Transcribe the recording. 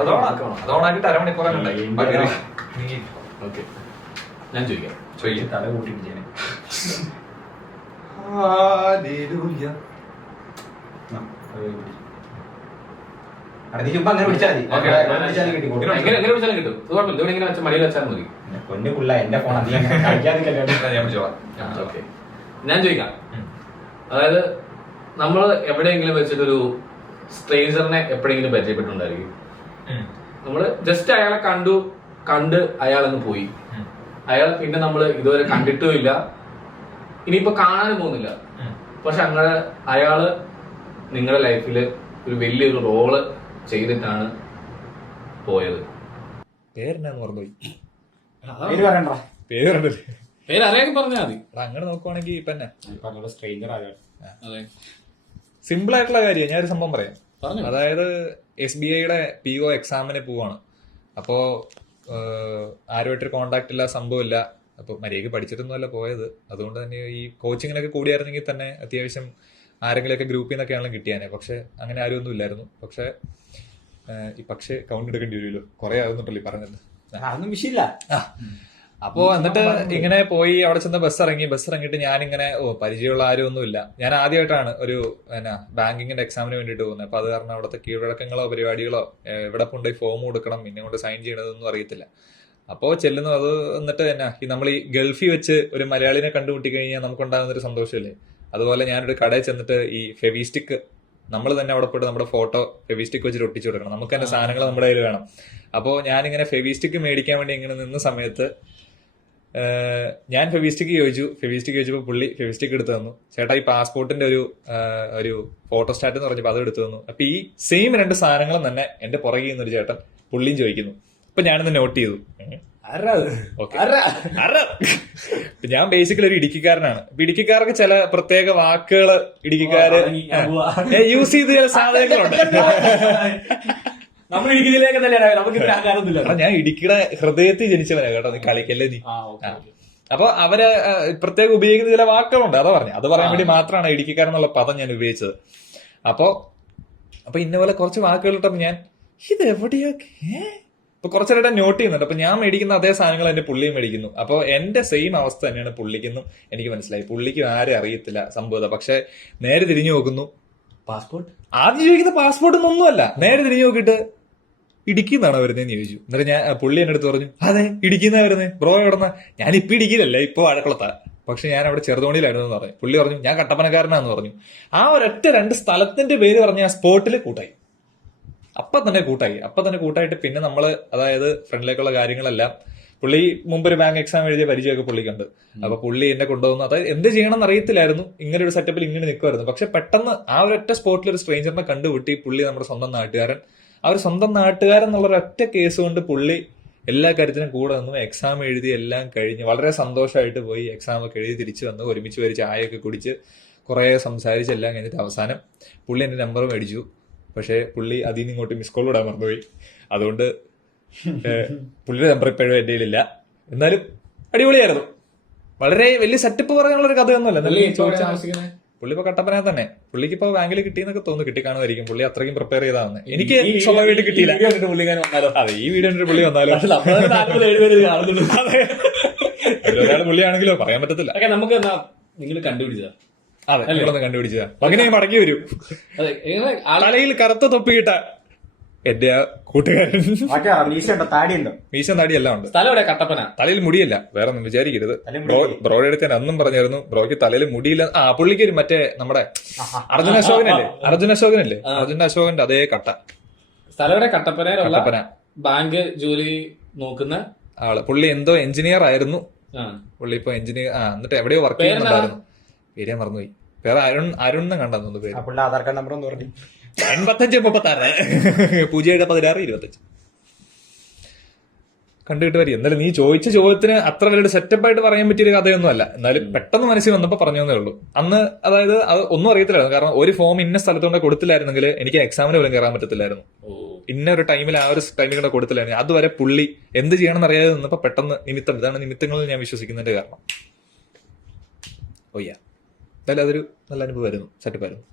അതോണാക്കിട്ട് അരമണിക്കൂറായി. ഞാൻ ചോദിക്കാം തല കൂട്ടിട്ട് അങ്ങനെ പിടിച്ചാൽ കിട്ടും. കുഴപ്പമില്ല, ഇങ്ങനെ വെച്ചാൽ മടിയിൽ വെച്ചാൽ മതി. പൊന്നുപിള്ള എന്റെ ഫോൺ അധികം ഞാൻ ചോദിക്കാം, അതായത് നമ്മൾ എവിടെയെങ്കിലും വെച്ചിട്ടൊരു സ്ട്രേഞ്ചറിനെ എപ്പോഴെങ്കിലും പരിചയപ്പെട്ടുണ്ടായിരിക്കും. നമ്മള് ജസ്റ്റ് അയാളെ കണ്ട് അയാളങ്ങ് പോയി. അയാൾ പിന്നെ നമ്മൾ ഇതുവരെ കണ്ടിട്ടുമില്ല, ഇനിയിപ്പോ കാണാനും പോകുന്നില്ല. പക്ഷെ അങ്ങനെ അയാള് നിങ്ങളുടെ ലൈഫിൽ ഒരു വലിയൊരു റോള് ചെയ്തിട്ടാണ് പോയത്. പേരെന്നാന്ന് മറന്നുപോയി. പേര് അറിയാമെങ്കിൽ പറഞ്ഞാൽ മതി. അങ്ങനെ നോക്കുവാണെങ്കിൽ ഇപ്പൊ തന്നെ സ്ട്രേഞ്ചർ സിമ്പിൾ ആയിട്ടുള്ള കാര്യം ഞാനൊരു സംഭവം പറയാം. അതായത് SBIയുടെ PO എക്സാമിന് പോവാണ്. അപ്പോ ആരുമായിട്ടൊരു കോണ്ടാക്ട് ഇല്ല, സംഭവമില്ല. അപ്പൊ മര്യാദയ്ക്ക് പഠിച്ചിട്ടൊന്നുമല്ല പോയത്. അതുകൊണ്ട് തന്നെ ഈ കോച്ചിങ്ങിനൊക്കെ കൂടിയായിരുന്നെങ്കിൽ തന്നെ അത്യാവശ്യം ആരെങ്കിലുമൊക്കെ ഗ്രൂപ്പിൽ നിന്നൊക്കെയാണെങ്കിലും കിട്ടിയാനെ. പക്ഷെ അങ്ങനെ ആരും ഒന്നും ഇല്ലായിരുന്നു. പക്ഷെ കൗണ്ട് എടുക്കേണ്ടി വരുമല്ലോ, കുറെ ആകുന്നുണ്ടല്ലോ ഈ പറഞ്ഞത്. അതൊന്നും വിഷയമില്ല. അപ്പോ എന്നിട്ട് ഇങ്ങനെ പോയി അവിടെ ചെന്ന് ബസ് ഇറങ്ങിയിട്ട് ഞാനിങ്ങനെ പരിചയമുള്ള ആരും ഒന്നുമില്ല. ഞാൻ ആദ്യമായിട്ടാണ് ഒരു ബാങ്കിങ്ങിന്റെ എക്സാമിന് വേണ്ടിയിട്ട് പോകുന്നത്. അപ്പൊ അത് കാരണം അവിടുത്തെ കീഴ്വഴക്കങ്ങളോ പരിപാടികളോ എവിടെ കൊണ്ടുപോയി ഫോം കൊടുക്കണം, പിന്നെ കൊണ്ട് സൈൻ ചെയ്യണതൊന്നും അറിയത്തില്ല. അപ്പോ ചെല്ലുന്നു. അത് എന്നിട്ട് ഈ നമ്മൾ ഈ ഗൾഫിൽ വെച്ച് ഒരു മലയാളിനെ കണ്ടുമുട്ടി കഴിഞ്ഞാൽ നമുക്കുണ്ടാകുന്ന ഒരു സന്തോഷമില്ലേ, അതുപോലെ ഞാനൊരു കടയിൽ ചെന്നിട്ട് ഈ ഫെവിസ്റ്റിക് നമ്മൾ തന്നെ അവിടെ പോയിട്ട് നമ്മുടെ ഫോട്ടോ ഫെവിസ്റ്റിക് വെച്ചിട്ട് ഒട്ടിച്ചു കൊടുക്കണം. നമുക്ക് തന്നെ സാധനങ്ങൾ നമ്മുടെ കയ്യിൽ വേണം. അപ്പോൾ ഞാനിങ്ങനെ ഫെവിസ്റ്റിക് മേടിക്കാൻ വേണ്ടി ഇങ്ങനെ നിന്ന സമയത്ത് ഞാൻ ഫെവിസ്റ്റിക് ചോദിച്ചപ്പോൾ പുള്ളി ഫെവിസ്റ്റിക് എടുത്തു തന്നു. ചേട്ടാ ഈ പാസ്പോർട്ടിന്റെ ഒരു ഫോട്ടോസ്റ്റാറ്റ് എന്ന് പറഞ്ഞപ്പോൾ അത് എടുത്തു തന്നു. അപ്പൊ ഈ സെയിം 2 സാധനങ്ങളും തന്നെ എന്റെ പുറകിൽ നിന്നൊരു ചേട്ടൻ പുള്ളിയും ചോദിക്കുന്നു. അപ്പൊ ഞാനിന്ന് നോട്ട് ചെയ്തു. ഞാൻ ബേസിക്കലി ഒരു ഇടുക്കിക്കാരനാണ്. ഇടുക്കിക്കാർക്ക് ചില പ്രത്യേക വാക്കുകള് ഇടുക്കിക്കാര് യൂസ് ചെയ്ത് ചില സാധനങ്ങളുണ്ട്. ഞാൻ ഇടുക്കിയുടെ ഹൃദയത്തിൽ ജനിച്ചവനാ കേട്ടോ, നീ കളിക്കല്ലേ നീ. അപ്പൊ അവര് പ്രത്യേകം ഉപയോഗിക്കുന്ന ചില വാക്കുകളുണ്ട്, അതാ പറഞ്ഞു. അത് പറയാൻ വേണ്ടി മാത്രമാണ് ഇടുക്കിക്കാരെന്നുള്ള പദം ഞാൻ ഉപയോഗിച്ചത്. അപ്പൊ ഇന്ന പോലെ കുറച്ച് വാക്കുകൾ ഇട്ടപ്പോ ഞാൻ ഇത് എവിടെയൊക്കെ ഇപ്പൊ കുറച്ചേരായിട്ട് നോട്ട് ചെയ്യുന്നുണ്ട്. അപ്പൊ ഞാൻ മേടിക്കുന്ന അതേ സാധനങ്ങൾ എന്റെ പുള്ളിയും മേടിക്കുന്നു. അപ്പൊ എന്റെ സെയിം അവസ്ഥ തന്നെയാണ് പുള്ളിക്കെന്നും എനിക്ക് മനസ്സിലായി. പുള്ളിക്കും ആരും അറിയത്തില്ല സംഭവം. പക്ഷെ നേരെ തിരിഞ്ഞു നോക്കുന്നു, പാസ്പോർട്ട് ആദ്യം ചോദിക്കുന്ന പാസ്പോർട്ട് ഒന്നുമല്ല. നേരെ തിരിഞ്ഞു നോക്കിയിട്ട് ഇടുക്കിന്നാണോ വരുന്നതെന്ന് ചോദിച്ചു. എന്നിട്ട് ഞാൻ പുള്ളി എന്റെ അടുത്ത് പറഞ്ഞു, അതെ ഇടുക്കിന്നാ വരുന്നത് ബ്രോ എവിടെന്നാ. ഞാൻ ഇപ്പൊ ഇടുക്കിയിലല്ല, ഇപ്പൊ വാഴക്കുളത്താ. പക്ഷെ ഞാൻ അവിടെ ചെറുതോണിയിലായിരുന്നു എന്ന് പറഞ്ഞു. പുള്ളി പറഞ്ഞു ഞാൻ കട്ടപ്പനക്കാരനാന്ന് പറഞ്ഞു. ആ ഒരൊറ്റ 2 സ്ഥലത്തിന്റെ പേര് പറഞ്ഞ ആ സ്പോട്ടിൽ കൂട്ടായി. അപ്പൊ തന്നെ കൂട്ടായിട്ട് പിന്നെ നമ്മള് അതായത് ഫ്രണ്ടിലേക്കുള്ള കാര്യങ്ങളെല്ലാം പുള്ളി മുമ്പ് ഒരു ബാങ്ക് എക്സാം എഴുതിയ പരിചയമൊക്കെ പുള്ളിക്കുണ്ട്. അപ്പൊ പുള്ളി എന്നെ കൊണ്ടുപോകുന്നു. അതായത് എന്ത് ചെയ്യണം എന്ന് അറിയത്തില്ലായിരുന്നു. ഇങ്ങനെ ഒരു സെറ്റപ്പിൽ ഇങ്ങനെ നിൽക്കുമായിരുന്നു. പക്ഷെ പെട്ടെന്ന് ആ ഒരൊറ്റ സ്പോട്ടിൽ ഒരു സ്ട്രേഞ്ചറിനെ കണ്ടുപിട്ടി. പുള്ളി നമ്മുടെ സ്വന്തം നാട്ടുകാരൻ. ആ ഒരു സ്വന്തം നാട്ടുകാരൻ എന്നുള്ള ഒരൊറ്റ കേസ് കൊണ്ട് പുള്ളി എല്ലാ കാര്യത്തിനും കൂടെ നിന്നും എക്സാം എഴുതി എല്ലാം കഴിഞ്ഞ് വളരെ സന്തോഷമായിട്ട് പോയി. എക്സാം ഒക്കെ എഴുതി തിരിച്ചു വന്ന് ഒരുമിച്ച് വരി ചായയൊക്കെ കുടിച്ച് കുറെ സംസാരിച്ച് എല്ലാം കഴിഞ്ഞിട്ട് അവസാനം പുള്ളി എന്റെ നമ്പർ മേടിച്ചു. പക്ഷെ പുള്ളി അതിൽ നിന്ന് ഇങ്ങോട്ട് മിസ് കോൾ ഇടാൻ മറന്നുപോയി. അതുകൊണ്ട് പുള്ളിയുടെ നമ്പർ ഇപ്പോഴും എന്റെ കയ്യിലില്ല. എന്നാലും അടിപൊളിയായിരുന്നു. വളരെ വലിയ സെറ്റപ്പ് പറയാനുള്ള ഒരു കഥയൊന്നുമല്ല. പുള്ളി ഇപ്പൊ കട്ടപ്പന തന്നെ. പുള്ളിക്ക് ഇപ്പൊ ബാങ്കിൽ കിട്ടിയെന്നൊക്കെ തോന്നുന്നു, കിട്ടിക്കാണുമായിരിക്കും. പുള്ളി അത്രയും പ്രിപ്പയർ ചെയ്തതാണ്. എനിക്ക് സ്വന്തമായിട്ട് കിട്ടിയില്ല. അതെ, ഈ വീഡിയോ പുള്ളി വന്നാലോ ഒരാൾ പുള്ളിയാണെങ്കിലോ പറയാൻ പറ്റത്തില്ല. നമുക്ക് നിങ്ങൾ കണ്ടുപിടിച്ചതാ. അതെ, നിങ്ങളൊന്ന് കണ്ടുപിടിച്ചതാ. അങ്ങനെ മടങ്ങി വരും. തലയിൽ കറുത്ത തൊപ്പിയിട്ട എന്റെ ആ കൂട്ടുകാരൻ. മീശ താടി എല്ലാം ഉണ്ട്. കട്ടപ്പന. തലയിൽ മുടിയല്ല, വേറെ ഒന്നും വിചാരിക്കരുത്. ബ്രോയുടെ അടുത്ത് ഞാൻ അന്നും പറഞ്ഞായിരുന്നു ബ്രോയ്ക്ക് തലയിൽ മുടിയില്ല. പുള്ളിക്ക് ഒരു മറ്റേ നമ്മുടെ അർജുന അശോകന്റെ അതേ കട്ട. സ്ഥലം കട്ടപ്പന. ബാങ്ക് ജോലി നോക്കുന്ന ആള്. പുള്ളി എന്തോ എഞ്ചിനീയർ ആയിരുന്നു. പുള്ളി ഇപ്പൊ എഞ്ചിനീയർ എന്നിട്ട് എവിടെയോ വർക്ക് ചെയ്യുന്നുണ്ടായിരുന്നു. പേര് മറന്നുപോയി. പേര് അരുൺ കണ്ടെന്നു പേര്. ആധാർ കാർഡ് നമ്പർ ഒന്ന് പറഞ്ഞു. 8536 071625 കണ്ടുകിട്ട് വരും. എന്നാലും നീ ചോദിച്ച ചോദ്യത്തിന് അത്ര വലിയ സെറ്റപ്പ് ആയിട്ട് പറയാൻ പറ്റിയൊരു കഥയൊന്നും അല്ല. എന്നാലും പെട്ടെന്ന് മനസ്സിൽ വന്നപ്പോ പറഞ്ഞേ ഉള്ളൂ. അന്ന് അതായത് അത് ഒന്നും അറിയത്തില്ലായിരുന്നു. കാരണം ഒരു ഫോം ഇന്ന സ്ഥലത്തുകൊണ്ട് കൊടുത്തില്ലായിരുന്നെങ്കിൽ എനിക്ക് എക്സാമിന് പോലും കയറാൻ പറ്റത്തില്ലായിരുന്നു. ഇന്ന ഒരു ടൈമിൽ ആ ഒരു ടൈമിൽ കൂടെ കൊടുത്തില്ലായിരുന്നു. അതുവരെ പുള്ളി എന്ത് ചെയ്യണമെന്ന് അറിയാതെ നിന്നപ്പോ പെട്ടെന്ന് നിമിത്തം. ഇതാണ് നിമിത്തങ്ങളിൽ ഞാൻ വിശ്വസിക്കുന്നതിന്റെ കാരണം. ഓയ്യ, എന്തായാലും അതൊരു നല്ല അനുഭവമായിരുന്നു, സെറ്റപ്പായിരുന്നു.